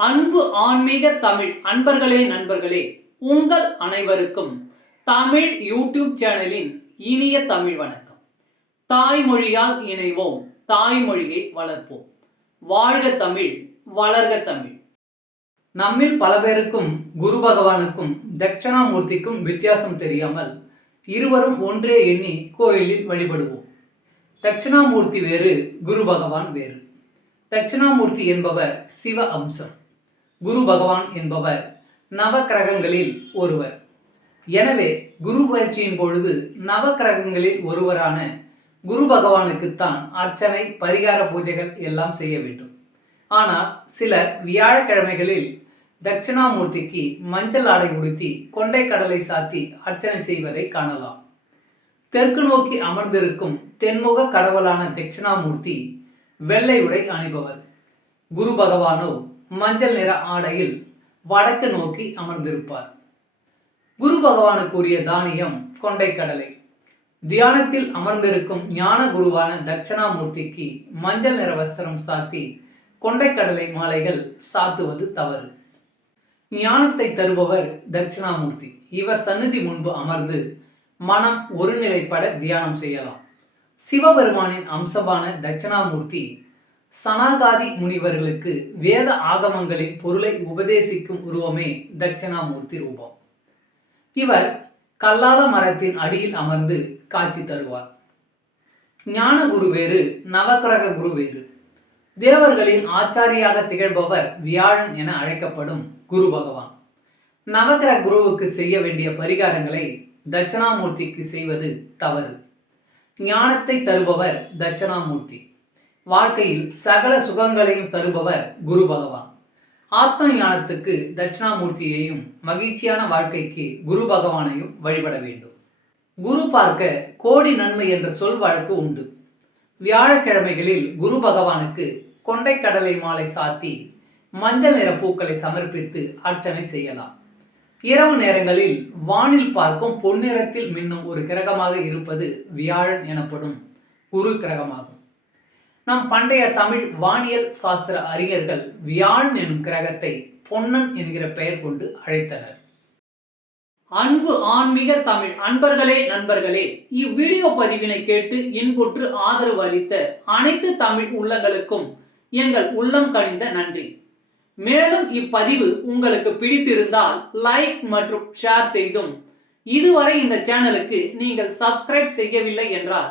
அன்பு ஆன்மீக தமிழ் அன்பர்களே நண்பர்களே உங்கள் அனைவருக்கும் தமிழ் யூடியூப் சேனலின் இனிய தமிழ் வணக்கம். தாய்மொழியால் இணைவோம் தாய்மொழியை வளர்ப்போம். வாழ்க தமிழ் வளர்க தமிழ். நம்மில் பல பேருக்கும் குரு பகவானுக்கும் தட்சணாமூர்த்திக்கும் வித்தியாசம் தெரியாமல் இருவரும் ஒன்றே எண்ணி கோயிலில் வழிபடுவோம். தட்சிணாமூர்த்தி வேறு குரு பகவான் வேறு. தட்சிணாமூர்த்தி என்பவர் சிவ அம்சம் குரு பகவான் என்பவர் நவக்கிரகங்களில் ஒருவர். எனவே குரு பயிற்சியின் பொழுது நவக்கிரகங்களில் ஒருவரான குரு பகவானுக்குத்தான் அர்ச்சனை பரிகார பூஜைகள் எல்லாம் செய்ய வேண்டும். ஆனால் சிலர் வியாழக்கிழமைகளில் தட்சிணாமூர்த்திக்கு மஞ்சள் ஆடை உடுத்தி கொண்டை கடலை சாத்தி அர்ச்சனை செய்வதை காணலாம். தெற்கு நோக்கி அமர்ந்திருக்கும் தென்முக கடவுளான தட்சிணாமூர்த்தி வெள்ளை உடை அணிபவர். குரு பகவானோ மஞ்சள் நிற ஆடையில் வடக்கு நோக்கி அமர்ந்திருப்பார். குரு பகவானுக்குரிய தானியம் கொண்டைக்கடலை. தியானத்தில் அமர்ந்திருக்கும் ஞான குருவான தட்சணாமூர்த்திக்கு மஞ்சள் நிற வஸ்திரம் சாத்தி கொண்டைக்கடலை மாலைகள் சாத்துவது தவறு. ஞானத்தை தருபவர் தட்சிணாமூர்த்தி. இவர் சந்நிதி முன்பு அமர்ந்து மனம் ஒருநிலைப்பட தியானம் செய்யலாம். சிவபெருமானின் அம்சமான தட்சிணாமூர்த்தி சனாகாதி முனிவர்களுக்கு வேத ஆகமங்களின் பொருளை உபதேசிக்கும் உருவமே தட்சிணாமூர்த்தி ரூபம். இவர் கல்லால மரத்தின் அடியில் அமர்ந்து காட்சி தருவார். ஞான குரு வேறு நவக்கிரக குரு வேறு. தேவர்களின் ஆச்சாரியாக திகழ்பவர் வியாழன் என அழைக்கப்படும் குரு பகவான். நவகிரக குருவுக்கு செய்ய வேண்டிய பரிகாரங்களை தட்சணாமூர்த்திக்கு செய்வது தவறு. ஞானத்தை தருபவர் தட்சணாமூர்த்தி. வாழ்க்கையில் சகல சுகங்களையும் தருபவர் குரு பகவான். ஆத்ம ஞானத்துக்கு தட்சிணாமூர்த்தியையும் மகிழ்ச்சியான வாழ்க்கைக்கு குரு பகவானையும் வழிபட வேண்டும். குரு பார்க்க கோடி நன்மை என்ற சொல் வழக்கு உண்டு. வியாழக்கிழமைகளில் குரு பகவானுக்கு கொண்டைக்கடலை மாலை சாத்தி மஞ்சள் நிற பூக்களை சமர்ப்பித்து அர்ச்சனை செய்யலாம். இரவு நேரங்களில் வானில் பார்க்கும் பொன்னிறத்தில் மின்னும் ஒரு கிரகமாக இருப்பது வியாழன் எனப்படும் குரு கிரகமாகும். நம் பண்டைய தமிழ் வானியல் சாஸ்திர அறிஞர்கள் வியாழன் எனும் கிரகத்தை பொன்னன் என்கிற பெயர் கொண்டு அழைத்தனர். அன்பு ஆன்மீக தமிழ் அன்பர்களே நண்பர்களே இவ்வீடியோ பதிவினை கேட்டு இன்புற்று ஆதரவு அளித்த அனைத்து தமிழ் உள்ளங்களுக்கும் எங்கள் உள்ளம் கனிந்த நன்றி. மேலும் இப்பதிவு உங்களுக்கு பிடித்திருந்தால் லைக் மற்றும் ஷேர் செய்தும். இதுவரை இந்த சேனலுக்கு நீங்கள் சப்ஸ்கிரைப் செய்யவில்லை என்றால்